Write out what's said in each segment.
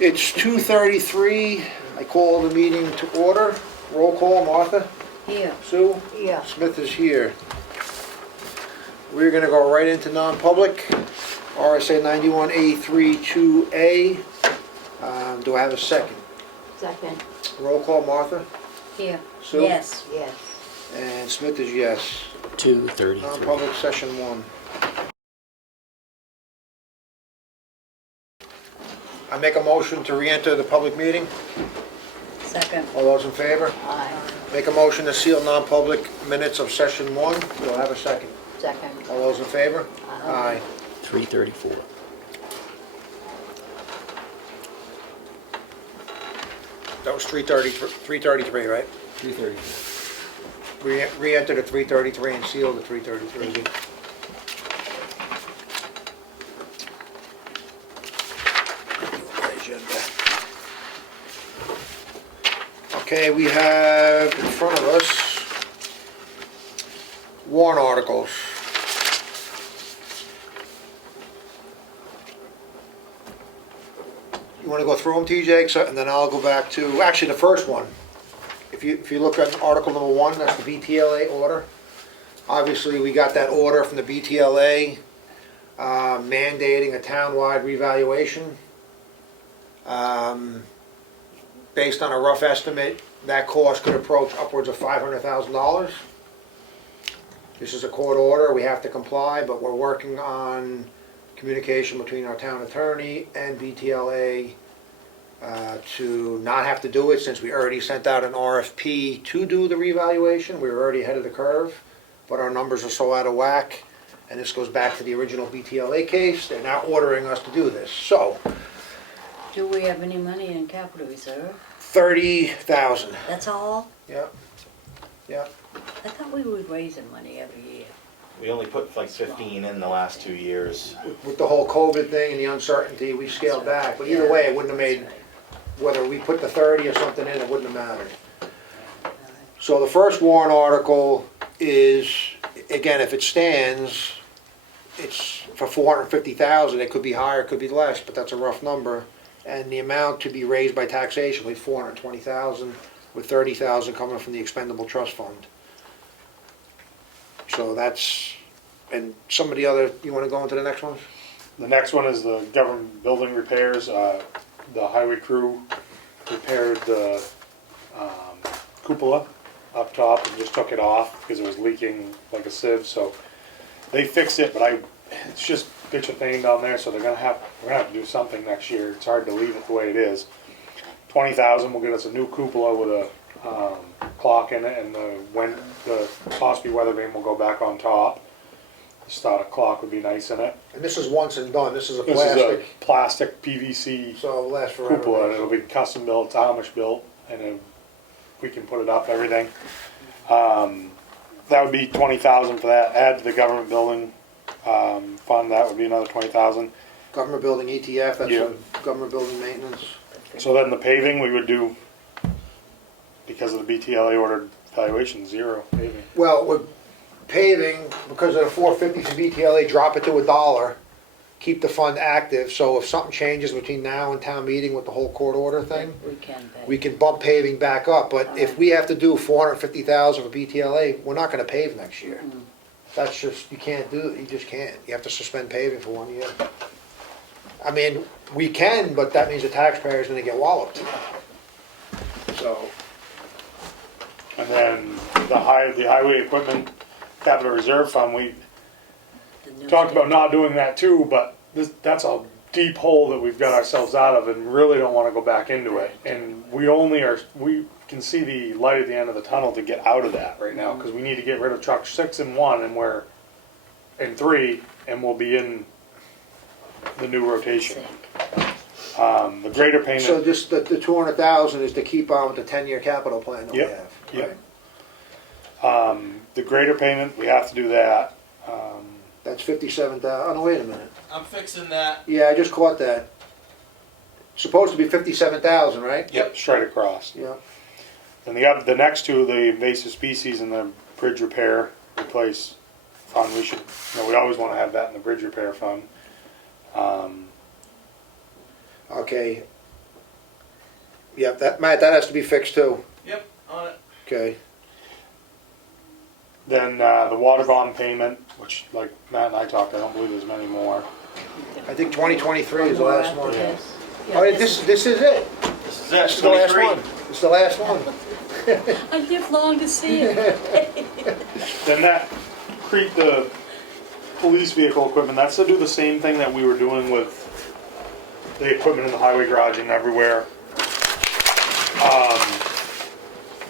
It's 2:33. I call the meeting to order. Roll call, Martha? Here. Sue? Yeah. Smith is here. We're gonna go right into non-public. RSA 91A32A. Do I have a second? Second. Roll call, Martha? Here. Sue? Yes. Yes. And Smith is yes. 2:33. Non-public session 1. I make a motion to re-enter the public meeting. Second. All those in favor? Aye. Make a motion to seal non-public minutes of session 1. Do I have a second? Second. All those in favor? Aye. 3:34. That was 333, right? 3:34. Re-entered at 333 and sealed at 333. Okay, we have in front of us warrant articles. You want to go through them, TJ, and then I'll go back to, actually, the first one. If you look at article number 1, that's the BTLA order. Obviously, we got that order from the BTLA mandating a townwide revaluation. Based on a rough estimate, that cost could approach upwards of $500,000. This is a court order, we have to comply, but we're working on communication between our town attorney and BTLA to not have to do it, since we already sent out an RFP to do the revaluation. We were already ahead of the curve, but our numbers are so out of whack, and this goes back to the original BTLA case. They're now ordering us to do this. So, Do we have any money in capital reserve? 30,000. That's all? Yeah. Yeah. I thought we were raising money every year. We only put like 15 in the last 2 years. With the whole COVID thing and the uncertainty, we scaled back. But either way, it wouldn't have made, whether we put the 30 or something in, it wouldn't have mattered. So the first warrant article is, again, if it stands, it's for 450,000. It could be higher, it could be less, but that's a rough number. And the amount to be raised by taxation will be 420,000, with 30,000 coming from the expendable trust fund. So that's, and some of the other, you want to go into the next ones? The next one is the government building repairs. The highway crew repaired the cupola up top and just took it off because it was leaking like a sieve. So they fixed it, but it's just pitch a thing down there. So we're gonna have to do something next year. It's hard to leave it the way it is. 20,000 will get us a new cupola with a clock in it, and the Ossipee weather vane will go back on top. Just thought a clock would be nice in it. And this is once and done. This is a This plastic, is a plastic PVC so it'll last forever. cupola, and it'll be custom built, it's Amish built, and then we can put it up, everything. That would be 20,000 for that. Add to the government building fund, that would be another 20,000. Government building ETF, that's Yeah. a government building maintenance. So then the paving, we would do, because of the BTLA ordered valuation, 0 paving. Well, with paving, because of the 450 to BTLA, drop it to $1, keep the fund active, so if something changes between now and town meeting with the whole court order thing, We can pay. we can bump paving back up, but if we have to do 450,000 for BTLA, we're not gonna pave next year. That's just, you can't do it, you just can't. You have to suspend paving for 1 year. I mean, we can, but that means the taxpayer's gonna get walloped. So, And then the highway equipment capital reserve fund, we The new talked thing. about not doing that too, but that's a deep hole that we've got ourselves out of and really don't want to go back into it. And we can see the light at the end of the tunnel to get out of that right now, because we need to get rid of truck 6 and 1, and we're in 3, and we'll be in the new rotation. The greater payment. so just the 200,000 is to keep on with the 10-year capital plan that we Yep, have. yep. right? The greater payment, we have to do that. That's 57,000, oh no, wait a minute. I'm fixing that. Yeah, I just caught that. Supposed to be 57,000, right? Yep, straight across. Yeah. And the next two, the invasive species and the bridge repair replace fund, we should, we always want to have that in the bridge repair fund. Okay, Yeah, Matt, that has to be fixed too. Yep, on it. Okay. Then the water bond payment, which like Matt and I talked, I don't believe there's many more. I think 2023 is the last one. Yeah. Oh, yeah, this is it. This is This it, is the last 23. one. This is the last one. I live long to see it. Then that the police vehicle equipment, that's to do the same thing that we were doing with the equipment in the highway garage and everywhere.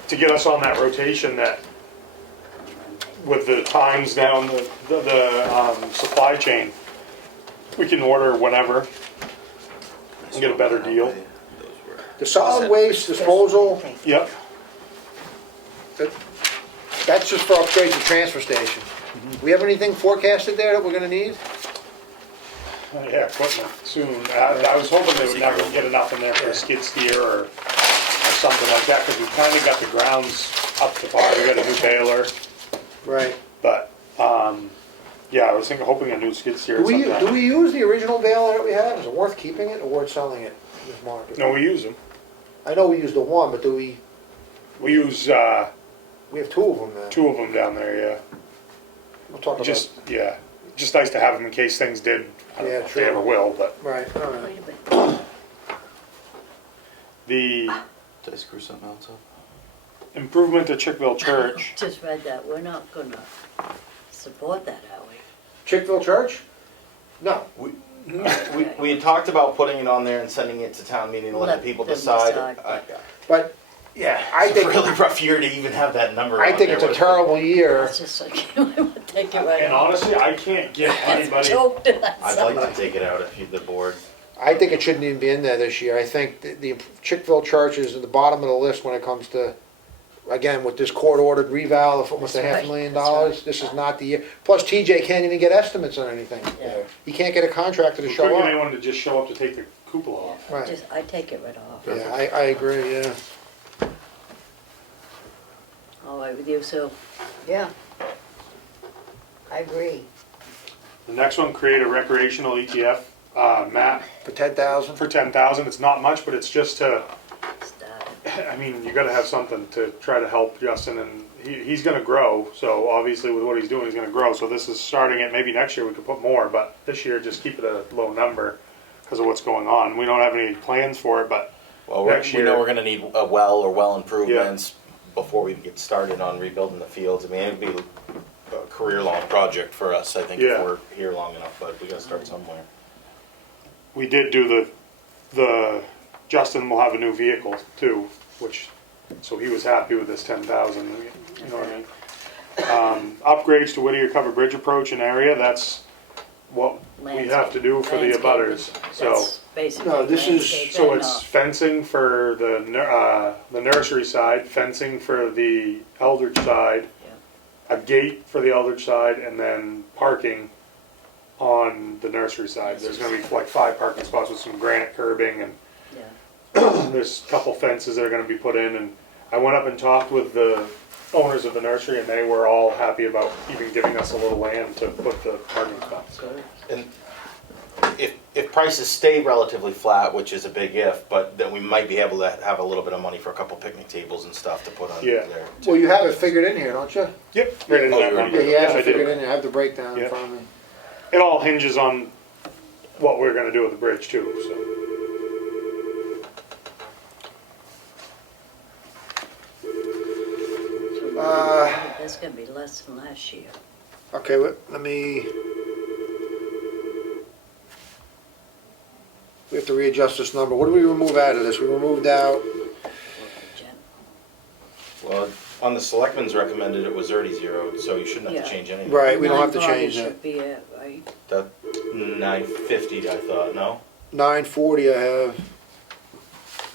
To get us on that rotation that, with the times down the supply chain, we can order whenever and get a better deal. The solid waste disposal, Yep. that's just for upgrades to transfer station. We have anything forecasted there that we're gonna need? Yeah, equipment soon. I was hoping they would never get enough in there for a skid steer or something like that, because we kind of got the grounds up to par. We got a new baler, Right. but yeah, I was hoping a new skid steer Do at we, some time. do we use the original baler that we have? Is it worth keeping it or worth selling it in this market? No, we use them. I know we use the one, but do we We use have two of them now? two of them down there. Yeah, We'll talk about. just nice to have them in case things did. I don't Yeah, know if they true. ever will, but Right, all right. Wait a minute. the Did I screw something else up? improvement to Chickville Church. Just read that, we're not gonna support that, are we? Chickville Church? No. We had talked about putting it on there and sending it to town meeting and letting Let people them decide. decide. But, yeah, I It's a think, really rough year to even have that number I on think there, it's a but terrible year. It's just like, I would take it right And off. honestly, I can't get anybody. Choked on I'd something. like to take it out if you, the board. I think it shouldn't even be in there this year. I think the Chickville Church is at the bottom of the list when it comes to, again, with this court-ordered reval of almost That's right, $500,000. that's right. This is not the year. Plus TJ can't even get estimates on anything. Yeah. He can't get a contractor to We show couldn't get up. anyone to just show up to take the cupola off. Right. Just, I take it right off. Yeah, I agree, yeah. All right with you, Sue? Yeah. I agree. The next one, create a recreational ETF map For 10,000? for 10,000. It's not much, but it's just to. Start. I mean, you got to have something to try to help Justin, and he's going to grow. So obviously, with what he's doing, he's going to grow. So this is starting it. Maybe next year we could put more, but this year just keep it a low number because of what's going on. We don't have any plans for it, but Well, Next we know year. we're gonna need a well or well improvements before we get started on rebuilding the fields. I mean, it'd be a career-long project for us, I think, if Yeah. we're here long enough, but we gotta start somewhere. we did do the Justin will have a new vehicle too, which so he was happy with this 10,000. You know what I mean? Upgrades to Whittier Covered Bridge approach and area. That's what we have to do for the Landscape. abutters. So. That's basically No, this is- landscape So and it's off. fencing for the nursery side, fencing for the Eldridge side, a gate for the Eldridge side, and then parking on the nursery side. There's gonna be like 5 parking spots with some granite curbing, and Yeah. there's a couple fences that are gonna be put in. And I went up and talked with the owners of the nursery, and they were all happy about even giving us a little land to put the parking spots. Good. And if prices stay relatively flat, which is a big if, but then we might be able to have a little bit of money for a couple picnic tables and stuff to put on Yeah. there. Well, you have it figured in here, don't you? Yep, right in Oh, that you already number. Yeah, he has I it did. figured in there. I have the breakdown in Yeah. front of me. It all hinges on what we're gonna do with the bridge too, so. That's gonna be less than last year. Okay, let me. We have to readjust this number. What do we remove out of this? We removed out, Jen. Well, on the selectmen's recommended, it was already zeroed, so you shouldn't have to Yeah. change anything. right, we don't have to 940 change that. should be it, right? That 950, I thought, no? 940 I have.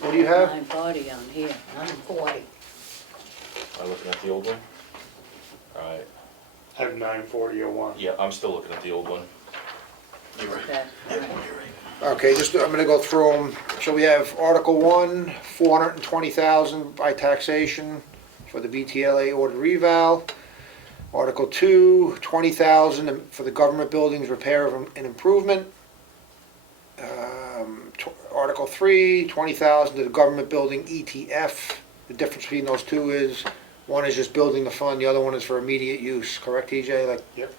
What do you have? 940 on here. 940. Am I looking at the old one? Alright, I have 94001. yeah, I'm still looking at the old one. You're right. Okay. Yeah, you're right. Okay, just, I'm gonna go through them. So we have Article 1, 420,000 by taxation for the BTLA ordered reval. Article 2, 20,000 for the government buildings repair and improvement. Article 3, 20,000 to the government building ETF. The difference between those two is, one is just building the fund, the other one is for immediate use, correct, TJ? Like, Yep.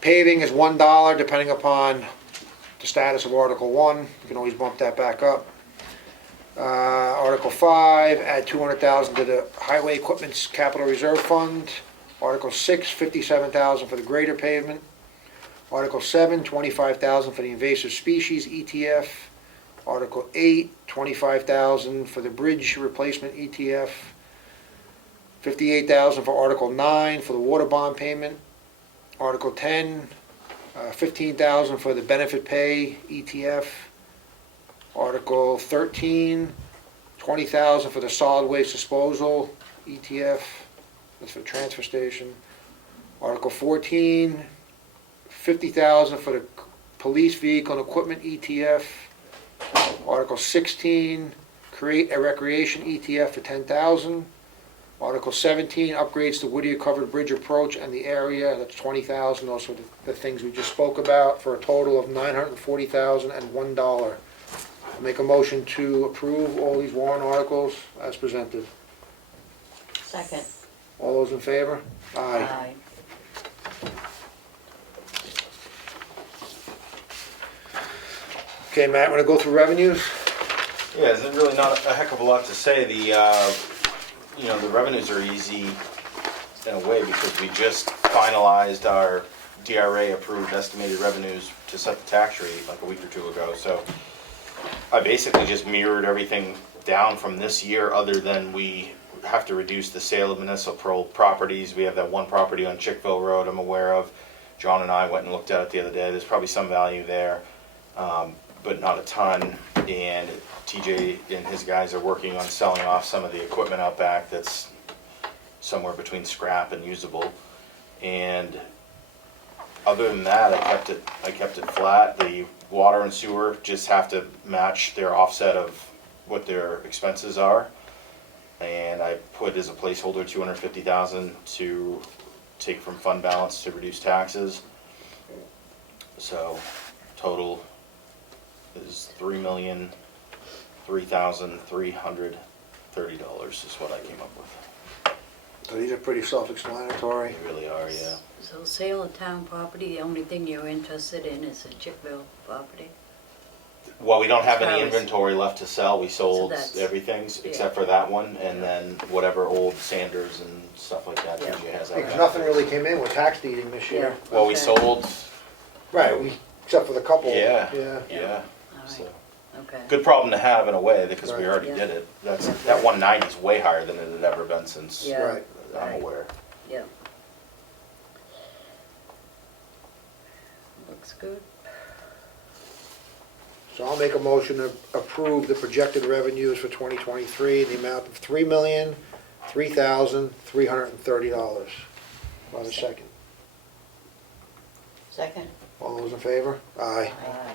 paving is $1, depending upon the status of Article 1. You can always bump that back up. Article 5, add 200,000 to the Highway Equipment's Capital Reserve Fund. Article 6, 57,000 for the greater pavement. Article 7, 25,000 for the invasive species ETF. Article 8, 25,000 for the bridge replacement ETF. 58,000 for Article 9 for the water bond payment. Article 10, 15,000 for the benefit pay ETF. Article 13, 20,000 for the solid waste disposal ETF. That's for the transfer station. Article 14, 50,000 for the police vehicle and equipment ETF. Article 16, create a recreation ETF for 10,000. Article 17, upgrades to Whittier Covered Bridge approach and the area, that's 20,000. Those are the things we just spoke about, for a total of $940,001. Make a motion to approve all these warrant articles as presented. Second. All those in favor? Aye. Okay, Matt, want to go through revenues? Yeah, there's really not a heck of a lot to say. The revenues are easy in a way because we just finalized our DRA approved estimated revenues to set the tax rate like a week or two ago. So I basically just mirrored everything down from this year, other than we have to reduce the sale of municipal properties. We have that one property on Chickville Road I'm aware of. John and I went and looked at it the other day. There's probably some value there, but not a ton. And TJ and his guys are working on selling off some of the equipment out back that's somewhere between scrap and usable. And other than that, I kept it flat. The water and sewer just have to match their offset of what their expenses are. And I put as a placeholder 250,000 to take from fund balance to reduce taxes. So total is $3,003,330 is what I came up with. So these are pretty self-explanatory. They really are, yeah. So sale of town property, the only thing you're interested in is the Chickville property? Well, we don't have any Flowers. inventory left to sell. We sold that's- everything yeah. except for that one, and then whatever old Sanders and stuff like that Yeah. TJ has out Because back. nothing really came in with tax deeding this year. Well, we Okay. sold, Right, except for the couple. yeah, Yeah. yeah. All So, right, okay. good problem to have in a way, because we Right. already Yeah. did it. That Yeah. 190 is way higher than it had ever been since Yeah. Right. I'm Right. aware. Yep. Looks good. So I'll make a motion to approve the projected revenues for 2023 in the amount of $3,003,330. Do I have a second? Second? All those in favor? Aye. Aye.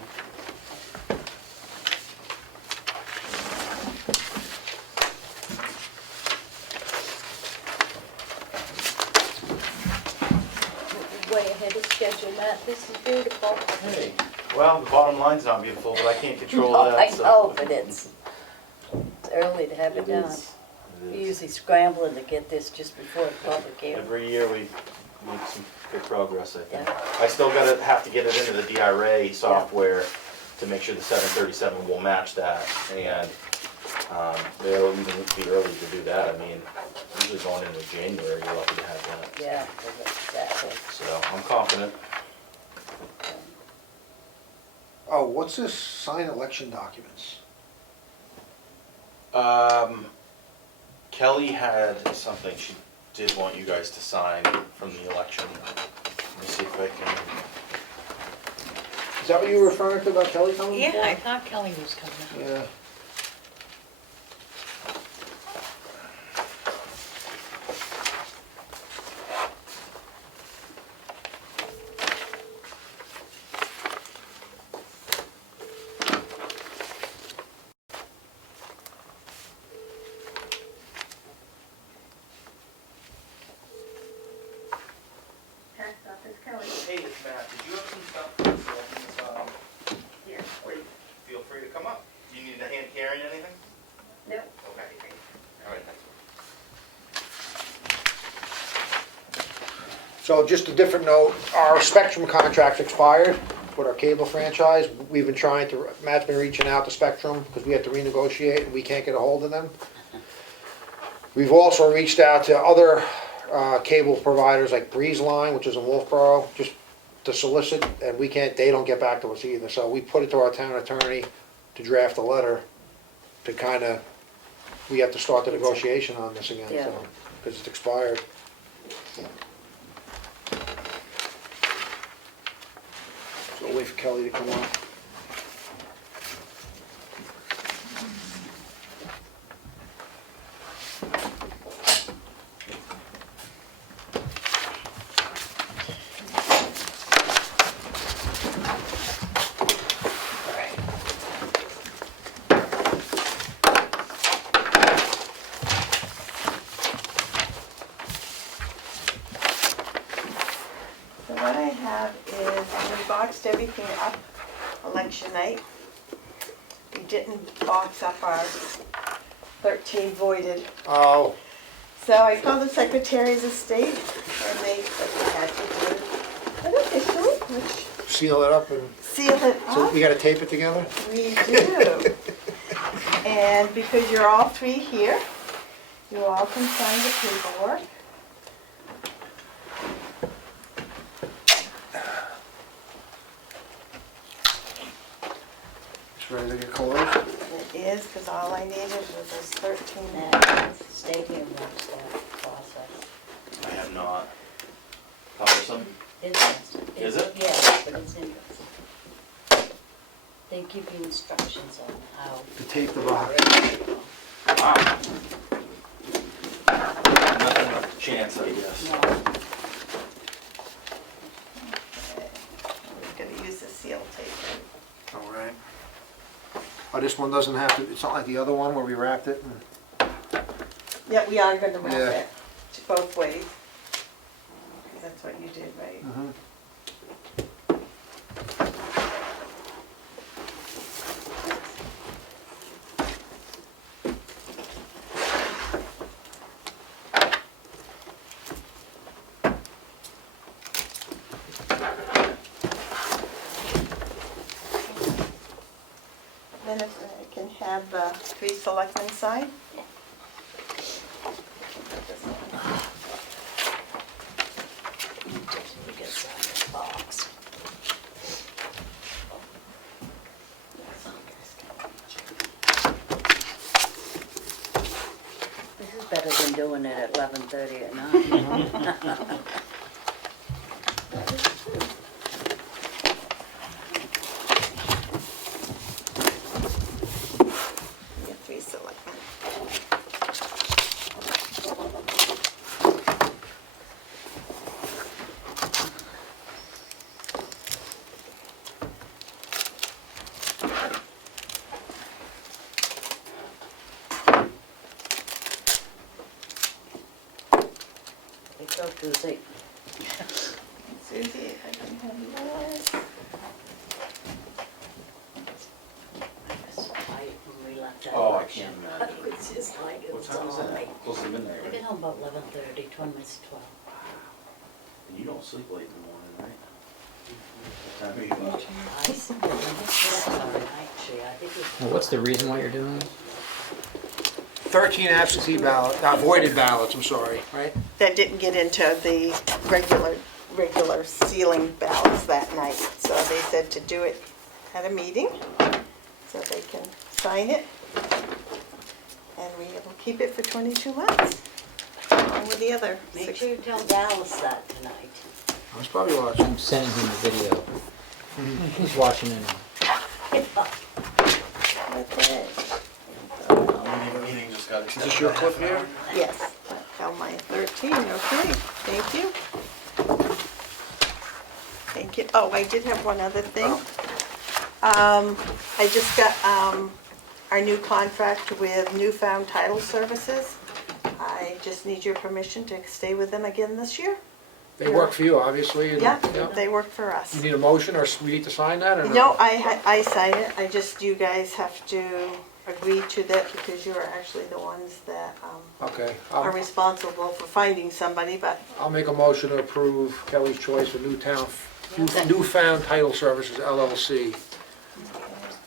Way ahead of schedule, Matt, this is beautiful. Hey, well, the bottom line's not beautiful, but I can't control No, that. I so- know, but it's early to have it It done. is. It We're is. usually scrambling to get this just before the public hearing. Every year we make some good progress, I think. Yeah. I still have to get it into the DRA software to make sure the 737 will match that. And they'll even be early to do that. I mean, usually going into January, you're lucky to have that. Yeah, exactly. So I'm confident. Oh, what's this sign election documents? Kelly had something she did want you guys to sign from the election. Let me see if I can. Is that what you were referring to about Kelly coming? Yeah, I thought Kelly was coming. Yeah. Tax office, Kelly. Hey, it's Matt. Did you have some stuff for the selectmen's, Yes, please. you need a hand carrying anything? No. Okay. All right, thanks. So just a different note, our Spectrum contract's expired with our cable franchise. We've been trying to, Matt's been reaching out to Spectrum because we have to renegotiate and we can't get a hold of them. We've also reached out to other cable providers like Breeze Line, which is in Wolfboro, just to solicit, and they don't get back to us either. So we put it to our town attorney to draft a letter to kind of, we have to start the negotiation on this again, Yeah. so, because it's expired. So we'll wait for Kelly to come on. So what I have is, we boxed everything up election night. We didn't box up our 13 voided. Oh, So I called the secretaries of state and they said we had to do it officially, which seal it up and, seal it so up. we gotta tape it together? We do. And because you're all three here, you all can sign the paperwork. It's ready to get closed? It is, because all I needed was those 13. And Stadium wants that process. I have not. Cumbersome? Interesting. Is it? Yeah, but it's interesting. They give you instructions on how. To tape the box. Wow. Nothing chance, I guess. No, We're gonna use the seal tape. All right. Oh, this one doesn't have to, it's not like the other one where we wrapped it and. Yeah, we are gonna wrap Yeah. it both ways. That's what you did, right? Mhm. Then if I can have the 3 selectmen sign. we get some box. This is better than doing it at 11:30 at night. Yeah, 3 selectmen. It's so Susie. Susie, if I can have yours. I was quiet when we left that. Oh, I election. can't imagine. It's just like it What was time is on me. that? Close to midnight, I right? get home about 11:30, 20 minutes to 12. And you don't sleep late in the morning, right? What time are you up? I said, sorry, actually, I think it's. Well, what's the reason why you're doing this? 13 absentee ballots, voided ballots, I'm sorry, right? That didn't get into the regular sealing ballots that night. So they said to do it at a meeting, so they can sign it. And we will keep it for 22 months, along with the other Make 6. sure you tell Dallas that tonight. I was probably watching. I'm sending him the video. He's watching it now. Okay. Meeting just got Is extended. this your clip here? Yes, tell my 13, okay, thank you. Thank you. Oh, I did have one other thing. I just got our new contract with Newfound Title Services. I just need your permission to stay with them again this year. They work for you, obviously. and- Yeah, they work for us. You need a motion, or we need to sign that, or no? No, I sign it, you guys have to agree to that because you are actually the ones that Okay, are responsible for finding somebody, but I'll make a motion to approve Kelly's Choice for Newfound Title Services LLC.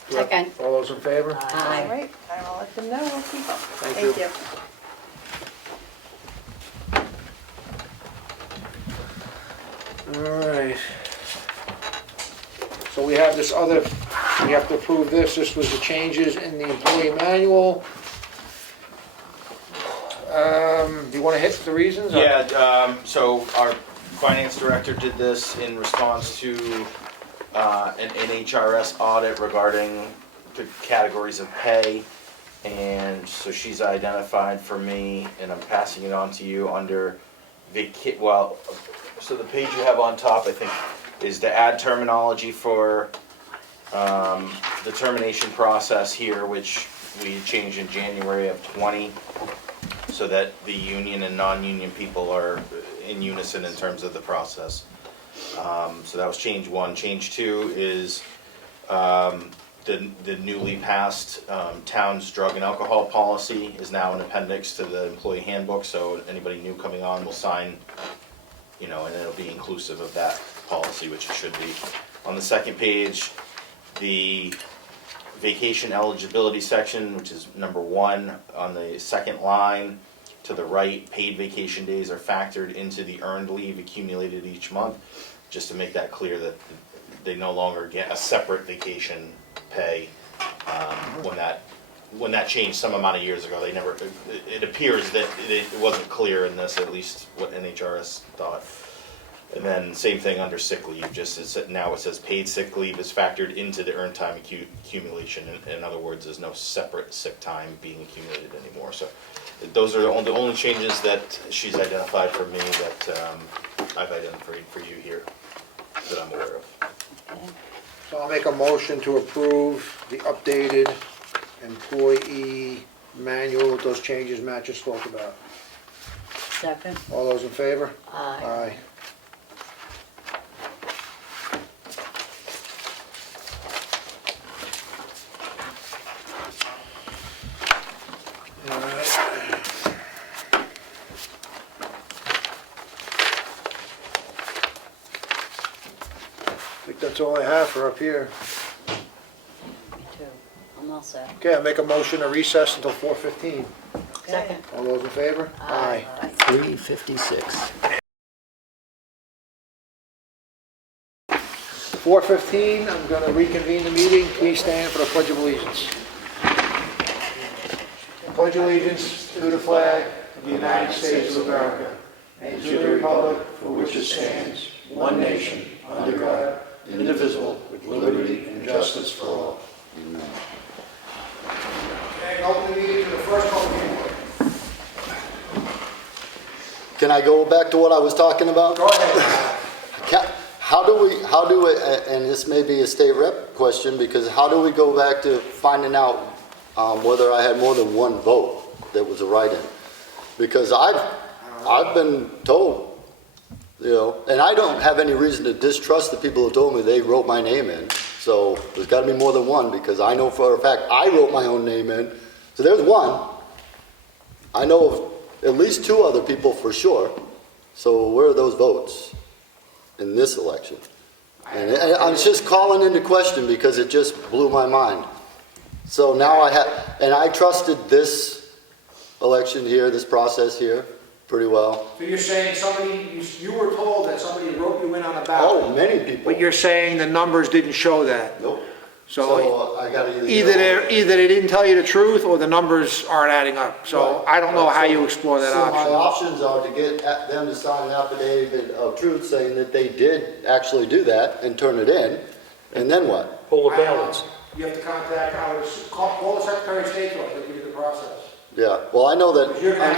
Second. All those in favor? all Aye. right, I will let them know, we'll keep up. Thank you. All right. So we have this other, we have to approve this. This was the changes in the employee manual. Do you want to hit the reasons? or- Yeah, so our finance director did this in response to an NHRS audit regarding the categories of pay. And so she's identified for me, and I'm passing it on to you under so the page you have on top, I think, is to add terminology for the termination process here, which we changed in January of '20, so that the union and non-union people are in unison in terms of the process. So that was change one. Change two is the newly passed town's drug and alcohol policy is now an appendix to the employee handbook, so anybody new coming on will sign, and it'll be inclusive of that policy, which it should be. On the second page, the vacation eligibility section, which is number 1, on the second line to the right, paid vacation days are factored into the earned leave accumulated each month, just to make that clear that they no longer get a separate vacation pay. When that changed some amount of years ago, it appears that it wasn't clear in this, at least what NHRS thought. And then same thing under sick leave, now it says paid sick leave is factored into the earned time accumulation. In other words, there's no separate sick time being accumulated anymore. So those are the only changes that she's identified for me that I've identified for you here that I'm aware of. So I'll make a motion to approve the updated employee manual with those changes Matt just spoke about. Second. All those in favor? Aye. All right. I think that's all I have for up here. Me too. I'm all set. Okay, I'll make a motion to recess until 4:15. Second. All those in favor? Aye. 3:56. 4:15, I'm going to reconvene the meeting. Please stand for the Pledge of Allegiance. Pledge allegiance to the flag of the United States of America and to the republic for which it stands, one nation, under God, indivisible, with liberty and justice for all. Okay, open the meeting to the first public input. Can I go back to what I was talking about? Go ahead. How do we, and this may be a state rep question, because how do we go back to finding out whether I had more than one vote that was a write-in? Because I've been told, and I don't have any reason to distrust the people who told me they wrote my name in. So there's got to be more than one, because I know for a fact I wrote my own name in. So there's one. I know of at least 2 other people for sure. So where are those votes in this election? And I'm just calling into question because it just blew my mind. So now I trusted this election here, this process here, pretty well. So you're saying you were told that somebody wrote you in on a Oh, ballot, many people. but you're saying the numbers didn't show that? Nope. So I got to either they didn't tell you the truth or the numbers aren't adding up. So I don't know how you explore that So my option. options are to get them to sign an affidavit of truth saying that they did actually do that and turn it in, and then what? Pull the ballots. You have to contact, call the Secretary of State's office, they'll give you the process. Yeah, well, I know that,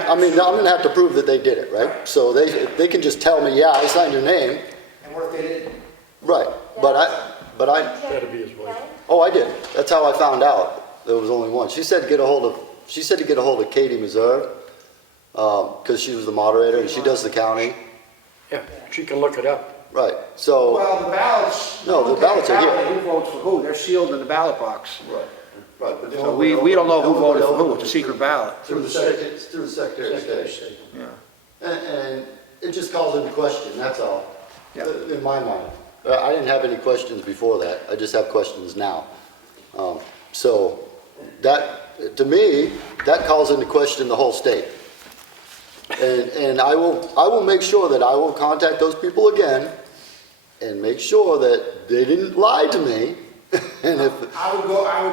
I'm going to have to prove that they did it, right? So they can just tell me, yeah, I signed your name. And what if they didn't? Right, but I. That'd be his wife. Oh, I did. That's how I found out. There was only one. She said to get a hold of Katie Meserve, because she was the moderator and she does the counting. Yeah, she can look it up. Right, so, Well, the ballots. No, the ballots are here. Who votes for who? They're sealed in the ballot box. right, right. but So we don't know who voted for who. It's a secret ballot. Through the Secretary of State. Yeah. And it just calls into question, that's all, Yeah. in my mind. I didn't have any questions before that, I just have questions now. So, that, to me, that calls into question the whole state. And I will make sure that I will contact those people again and make sure that they didn't lie to me. And if, I would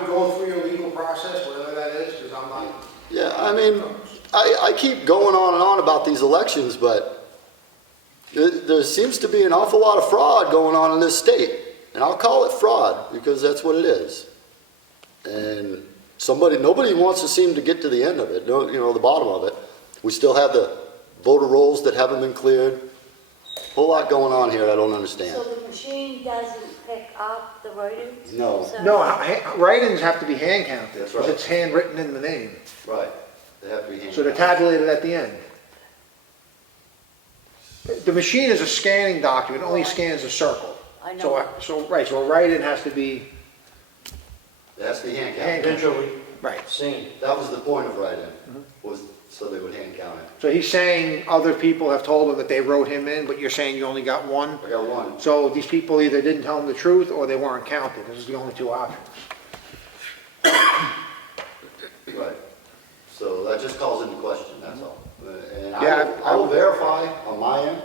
go through your legal process, whatever that is, because I'm not. yeah, I mean, I keep going on and on about these elections, but there seems to be an awful lot of fraud going on in this state. And I'll call it fraud because that's what it is. And nobody wants to seem to get to the end of it, the bottom of it. We still have the voter rolls that haven't been cleared. Whole lot going on here I don't understand. So the machine doesn't pick up the write-ins? No. So- No, write-ins have to be hand counted. That's right. Because it's handwritten in the name. Right, they have to be handed So they're out. tabulated at the end. The machine is a scanning document, only scans a circle. I know. So a write-in has to be It has to be hand hand counted. counted. Visually Right. seen. That was the point of write-in, was so they would hand count it. So he's saying other people have told him that they wrote him in, but you're saying you only got one? I got one. So these people either didn't tell him the truth or they weren't counted. This is the only two options. Right. So that just calls into question, that's all. And Yeah, I will verify on my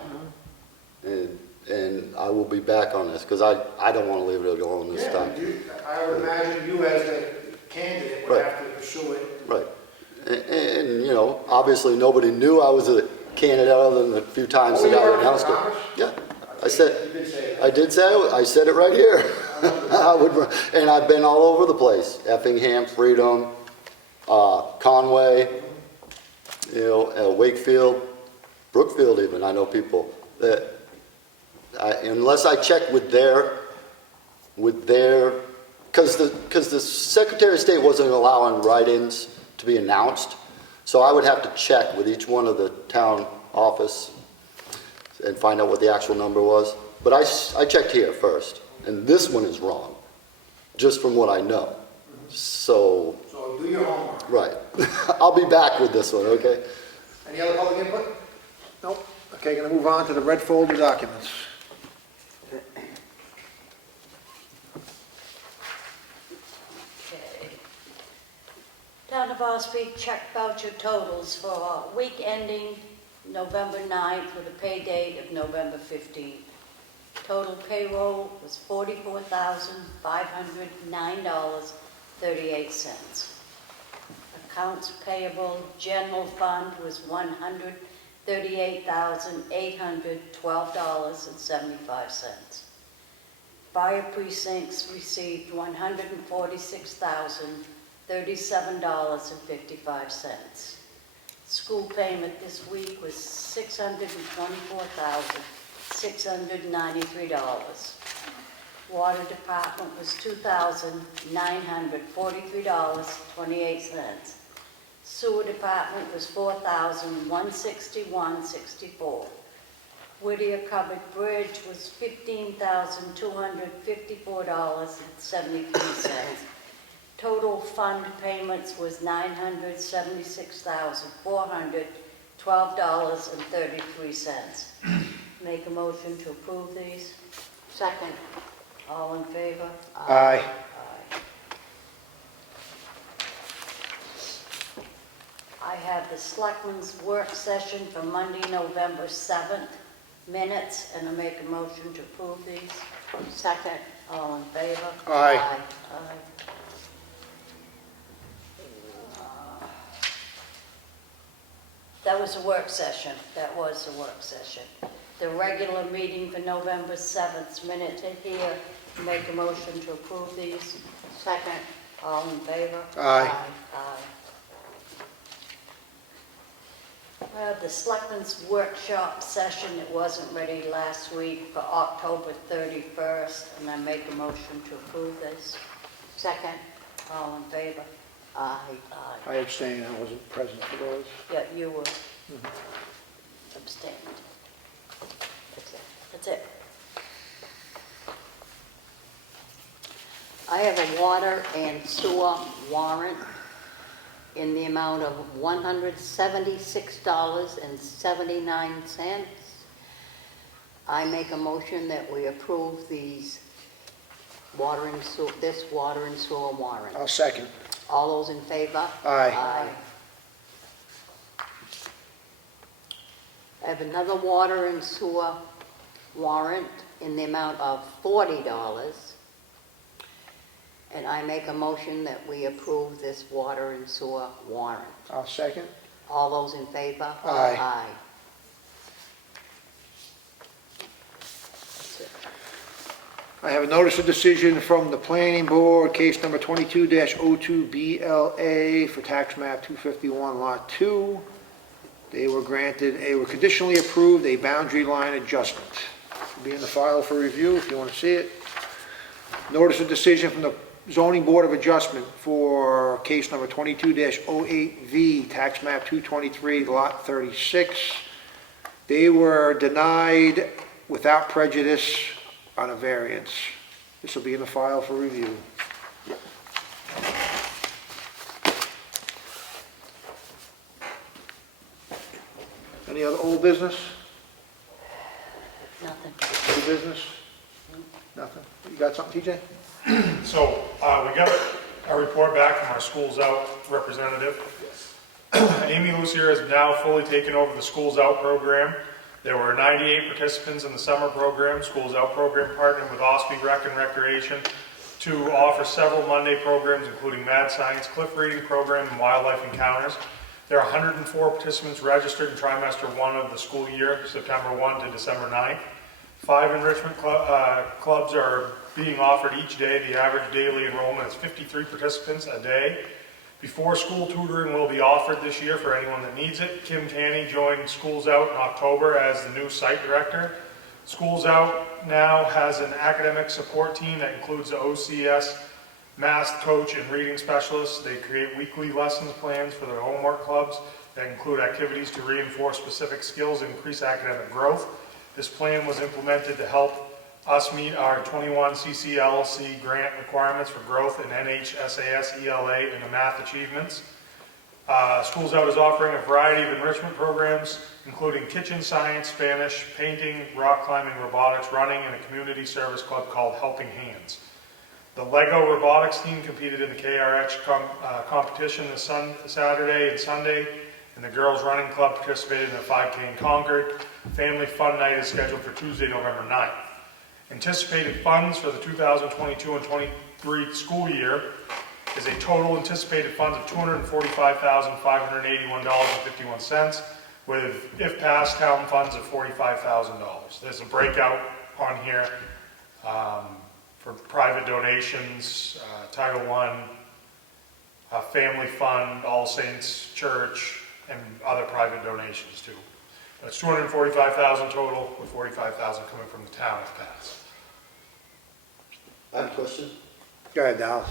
end, and I will be back on this, because I don't want to leave it alone this time. I would imagine you as the candidate would have to pursue it. Right. And, obviously, nobody knew I was a candidate other than a few times that I announced it. Yeah, I said, I said it right here. And I've been all over the place, Effingham, Freedom, Conway, Wakefield, Brookfield even, I know people that, unless I check with their, because the Secretary of State wasn't allowing write-ins to be announced, so I would have to check with each one of the town office and find out what the actual number was. But I checked here first, and this one is wrong, just from what I know. So, So do your homework. right. I'll be back with this one, okay? Any other public input? Nope. Okay, gonna move on to the red folder documents. Okay. Town of Ossipee check voucher totals for week ending November 9th with a pay date of November 15th. Total payroll was $44,509.38. Accounts payable general fund was $138,812.75. Fire precincts received $146,037.55. School payment this week was $624,693. Water department was $2,943.28. Sewer department was $4,161.64. Whittier Covered Bridge was $15,254.73. Total fund payments was $976,412.33. Make a motion to approve these. Second. All in favor? Aye. I have the Selectmen's work session for Monday, November 7th, minutes, and I make a motion to approve these. Second. All in favor? Aye. Aye. That was a work session. That was a work session. The regular meeting for November 7th, minute to here. Make a motion to approve these. Second. All in favor? Aye. Aye. The Selectmen's workshop session, it wasn't ready last week for October 31st, and I make a motion to approve this. Second. All in favor? Aye. Aye. I abstain, I wasn't present for those. Yeah, you were abstained. That's it. That's it. I have a water and sewer warrant in the amount of $176.79. I make a motion that we approve these this water and sewer warrant. I'll second. All those in favor? Aye. Aye. I have another water and sewer warrant in the amount of $40. And I make a motion that we approve this water and sewer warrant. I'll second. All those in favor? Aye. Aye. That's it. I have a notice of decision from the planning board, case number 22-02BLA for tax map 251 lot 2. They were conditionally approved a boundary line adjustment. It'll be in the file for review if you want to see it. Notice of decision from the zoning board of adjustment for case number 22-08V, tax map 223 lot 36. They were denied without prejudice on a variance. This will be in the file for review. Any other old business? Nothing. New business? Nothing? You got something, TJ? So, we got a report back from our Schools Out representative. Amy Lucier has now fully taken over the Schools Out program. There were 98 participants in the summer program. Schools Out program partnered with Ossipee Rec and Recreation to offer several Monday programs, including Mad Science, Cliff Reading Program, and Wildlife Encounters. There are 104 participants registered in trimester 1 of the school year, September 1 to December 9th. 5 enrichment clubs are being offered each day. The average daily enrollment is 53 participants a day. Before school tutoring will be offered this year for anyone that needs it. Kim Tanny joined Schools Out in October as the new site director. Schools Out now has an academic support team that includes the OCS, math coach, and reading specialists. They create weekly lessons plans for their homework clubs that include activities to reinforce specific skills and increase academic growth. This plan was implemented to help us meet our 21 CCLC grant requirements for growth in NHSAS, ELA, and the math achievements. Schools Out is offering a variety of enrichment programs, including kitchen science, Spanish, painting, rock climbing, robotics, running, and a community service club called Helping Hands. The Lego robotics team competed in the KRH competition this Saturday and Sunday, and the girls running club participated in the 5K in Concord. Family Fun Night is scheduled for Tuesday, November 9th. Anticipated funds for the 2022 and 23 school year is a total anticipated funds of $245,581.51, with, if passed, town funds of $45,000. There's a breakout on here for private donations, Title I, Family Fund, All Saints Church, and other private donations too. That's $245,000 total, with $45,000 coming from the town if passed. I have a question. Go ahead, Dallas.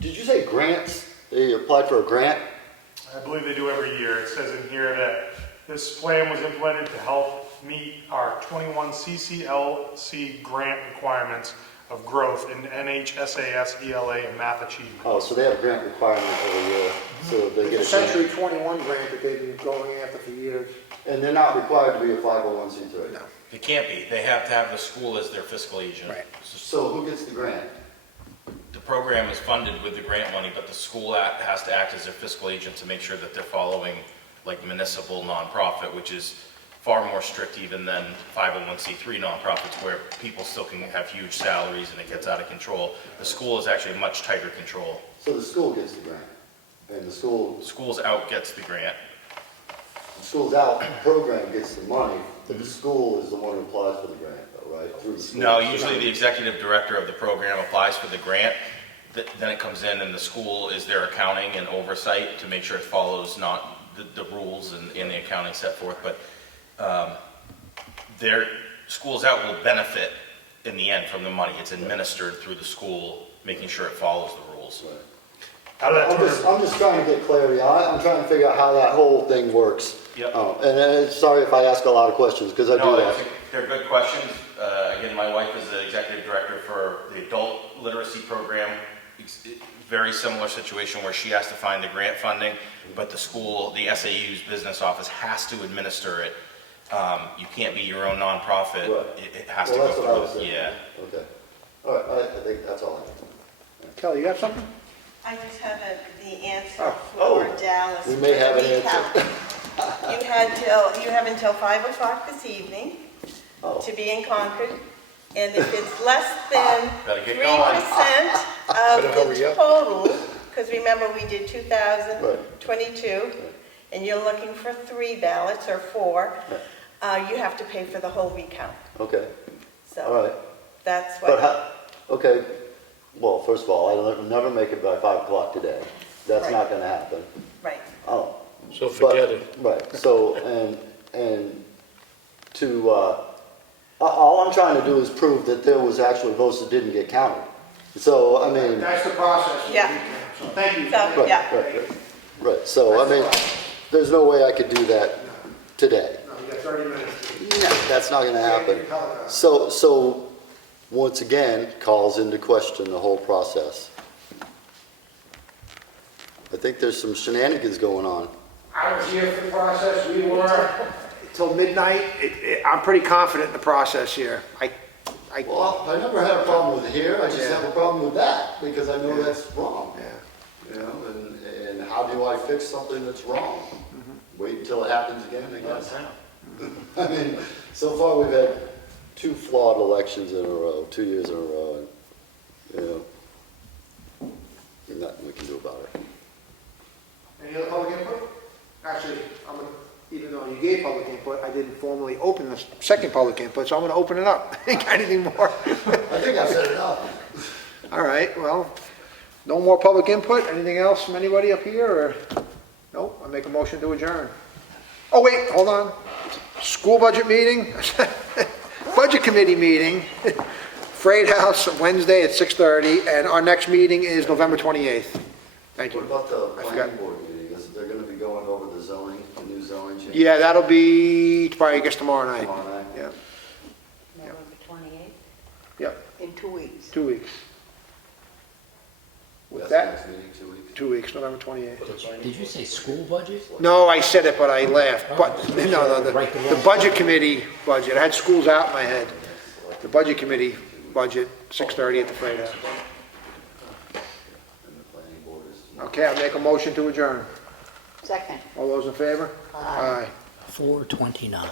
Did you say grants? They applied for a grant? I believe they do every year. It says in here that this plan was implemented to help meet our 21 CCLC grant requirements of growth in NHSAS, ELA, and math achievement. Oh, so they have a grant requirement every year, so they get a It's a Century grant. 21 grant that they've been going after for years. And they're not required to be a 501c3? No. They can't be. They have to have the school as their fiscal agent. Right. So who gets the grant? The program is funded with the grant money, but the school has to act as their fiscal agent to make sure that they're following like municipal nonprofit, which is far more strict even than 501c3 nonprofits, where people still can have huge salaries and it gets out of control. The school is actually much tighter control. So the school gets the grant? And the Schools Out gets the grant. Schools Out program gets the money, but the school is the one who applies for the grant, though, right? Through the school. No, usually the executive director of the program applies for the grant. Then it comes in and the school is their accounting and oversight to make sure it follows not the rules and the accounting set forth, but their Schools Out will benefit in the end from the money. It's administered through the school, making sure it follows the rules. How did that I'm just trying to get clarity. I'm trying to figure out how that whole thing works. Yep. Oh, and sorry if I ask a lot of questions, because I do No, that. they're good questions. Again, my wife is the executive director for the adult literacy program. It's very similar situation where she has to find the grant funding, but the school, the SAU's business office has to administer it. You can't be your own nonprofit. Right. It has Well, to that's go what I was through. thinking. Yeah. Okay. All right, I think that's all I have. Kelly, you got something? I just have the answer Oh. for Dallas. We may have an recount. You have until 5 o'clock this evening Oh. to be in Concord. And if it's less than Better get 3% of Better the hurry up. total, because remember, we did 2022, and you're looking for 3 ballots or 4, you have to pay for the whole recount. Okay, all So right. that's But what, how, okay, well, first of all, I'll never make it by 5 o'clock today. That's Right. not gonna happen. right. Oh. So forget But- it. Right, so, and to, all I'm trying to do is prove that there was actually votes that didn't get counted. So, I mean, That's the process. Yeah. So thank you. So, right, yeah. right, so, I mean, there's no way I could do that today. No, you got 30 minutes. No, that's not gonna happen. So, once again, calls into question the whole process. I think there's some shenanigans going on. I was here for the process, we were till midnight. I'm pretty confident in the process here. Well, I never had a problem with here, I just Yeah. have a problem with that, because I know that's wrong. Yeah. You know, and how do I fix something that's wrong? Wait until it happens again, I guess. I mean, so far we've had 2 flawed elections in a row, 2 years in a row, and, you know, nothing we can do about it. Any other public input? Actually, even though you gave public input, I didn't formally open the second public input, so I'm gonna open it up. Got anything more? I think I said enough. All right, well, no more public input. Anything else from anybody up here, or? Nope, I make a motion to adjourn. Oh, wait, hold on. School budget meeting, budget committee meeting, Freight House, Wednesday at 6:30, and our next meeting is November 28th. Thank What you. about the I forgot. planning board meeting? Is they're gonna be going over the zoning, the new zoning change? Yeah, that'll be probably, I guess, tomorrow night. Tomorrow night? Yeah, November 28th, yep, in 2 weeks. 2 weeks. With That's the that, next meeting, 2 weeks? 2 weeks, November 28th. Did you say school budget? No, I said it, but I laughed. But, no, the budget committee budget, I had schools out in my head. The budget committee budget, 6:30 at the Freight House. And the planning board is. Okay, I'll make a motion to adjourn. Second. All those in favor? Aye. 4:29.